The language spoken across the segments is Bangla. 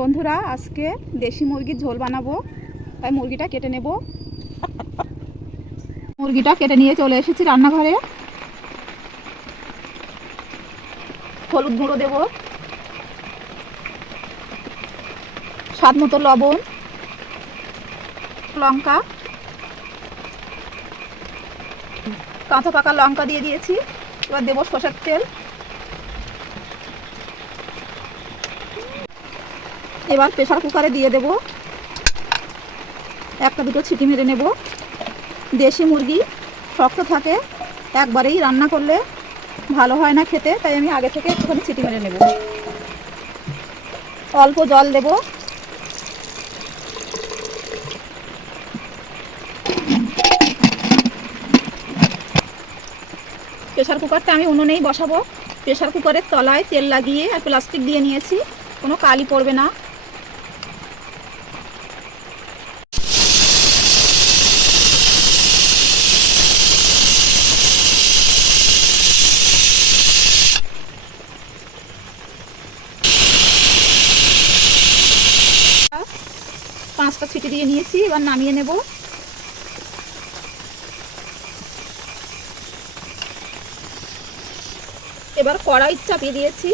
বন্ধুরা, আজকে দেশি মুরগির ঝোল বানাবো, তাই মুরগিটা কেটে নেব। মুরগিটা কেটে নিয়ে চলে এসেছি রান্নাঘরে। হলুদ গুঁড়ো দেব। স্বাদ মতো লবণ, লঙ্কা, কাঁচা পাকা লঙ্কা দিয়ে দিয়েছি। এবার দেবো সর্ষের তেল। এবার প্রেশার কুকারে দিয়ে দেব। একটা দুটো ছিটি মেরে নেব। দেশি মুরগি শক্ত থাকে, একবারেই রান্না করলে ভালো হয় না খেতে, তাই আমি আগে থেকে একটুখানি ছিটি মেরে নেব। অল্প জল দেব। প্রেশার কুকারটা আমি উনুনেই বসাবো। প্রেশার কুকারের তলায় তেল লাগিয়ে আর প্লাস্টিক দিয়ে নিয়েছি। কোনো কালি পড়বে না। পাঁচটা ছিটি দিয়ে নিয়েছি, এবার নামিয়ে নেব। এবার কড়াই চাপিয়ে দিয়েছি।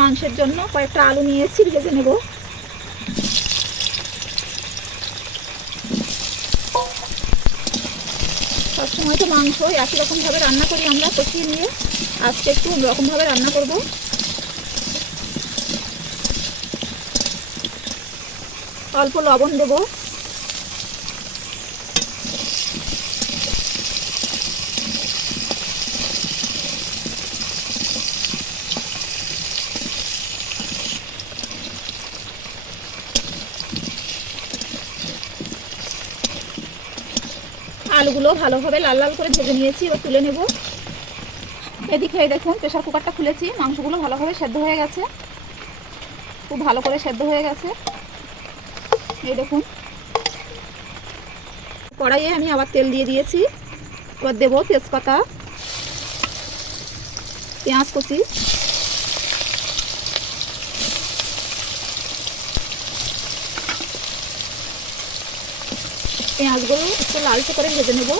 মাংসের জন্য কয়েকটা আলু নিয়েছি, ভেজে নেব। সবসময় তো মাংস একই রকমভাবে রান্না করি আমরা, কষিয়ে নিয়ে আজকে একটু অন্যরকমভাবে রান্না করব। অল্প লবণ দেব। আলুগুলো ভালোভাবে লাল লাল করে ভেজে নিয়েছি, এবার তুলে নেব। এদিকে দেখুন, প্রেশার কুকারটা খুলেছি, মাংসগুলো ভালোভাবে সেদ্ধ হয়ে গেছে। খুব ভালো করে সেদ্ধ হয়ে গেছে। এই দেখুন। কড়াইয়ে আমি আবার তেল দিয়ে দিয়েছি। এবার দেবো তেজপাতা, পেঁয়াজ কুচি। পেঁয়াজগুলো একটু লালচে করে ভেজে নেব।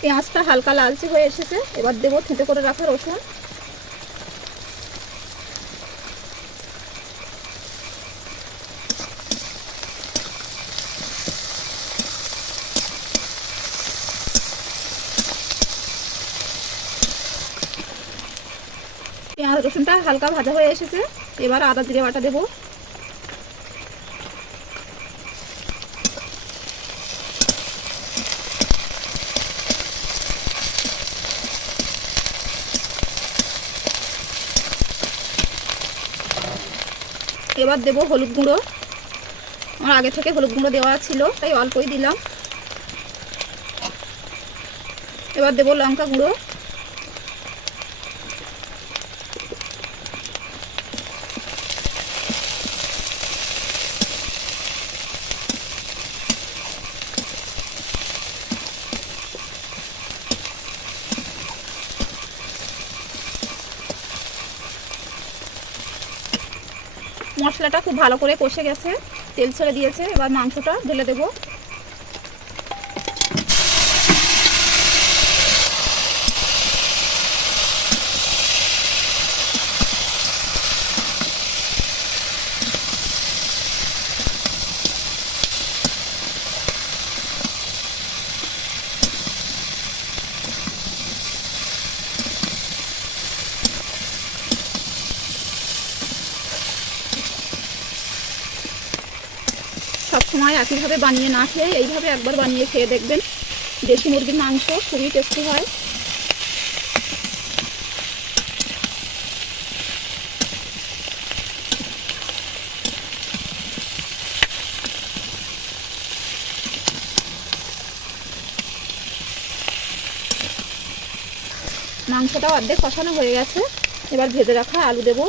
পেঁয়াজটা হালকা লালচে হয়ে এসেছে। এবার দেবো থেঁতে করে রাখা রসুন। পেঁয়াজ রসুনটা হালকা ভাজা হয়ে এসেছে। এবার আদা জিরে বাটা দেবো। এবার দেবো হলুদ গুঁড়ো। আমার আগে থেকে হলুদ গুঁড়ো দেওয়া ছিল, তাই অল্পই দিলাম। এবার দেবো লঙ্কা গুঁড়ো। মশলাটা খুব ভালো করে কষে গেছে। তেল ছেড়ে দিয়েছে। এবার মাংসটা ঢেলে দেবো। সময় একইভাবে বানিয়ে না খেয়ে এইভাবে একবার বানিয়ে খেয়ে দেখবেন। দেশি মুরগির মাংস খুবই টেস্টি হয়। মাংসটা অর্ধেক কষানো হয়ে গেছে। এবার ভেজে রাখা আলু দেবো।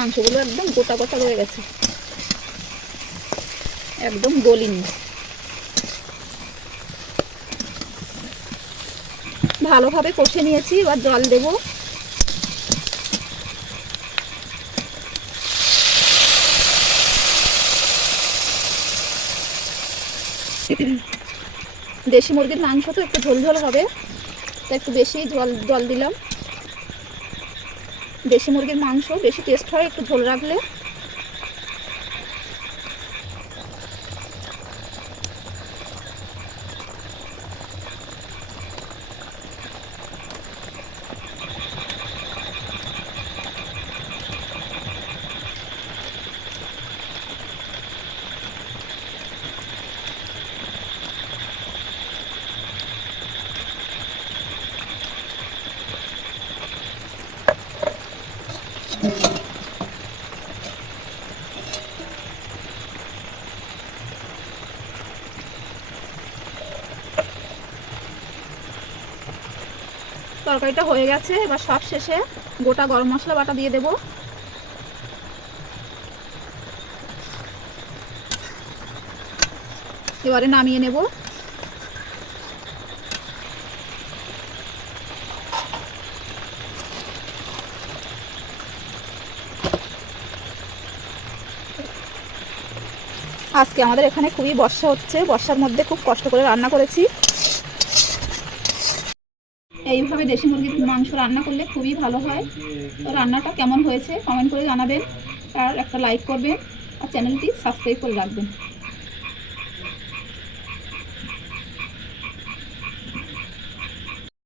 মাংসগুলো একদম গোটা গোটা রয়ে গেছে। একদম গলিনি। ভালোভাবে কষে নিয়েছি, এবার জল দেব। দেশি মুরগির মাংস তো একটু ঝোল ঝোল হবে, তো একটু বেশি জল জল দিলাম। দেশি মুরগির মাংস বেশি টেস্ট হয় একটু ঝোল রাখলে। তরকারিটা হয়ে গেছে। এবার সব শেষে গোটা গরম মশলা বাটা দিয়ে দেব। এবারে নামিয়ে নেব। আজকে আমাদের এখানে খুবই বর্ষা হচ্ছে। বর্ষার মধ্যে খুব কষ্ট করে রান্না করেছি। এইভাবে দেশি মুরগির মাংস রান্না করলে খুবই ভালো হয়। তো রান্নাটা কেমন হয়েছে কমেন্ট করে জানাবেন। আর একটা লাইক করবেন। আর চ্যানেলটি সাবস্ক্রাইব করে রাখবেন।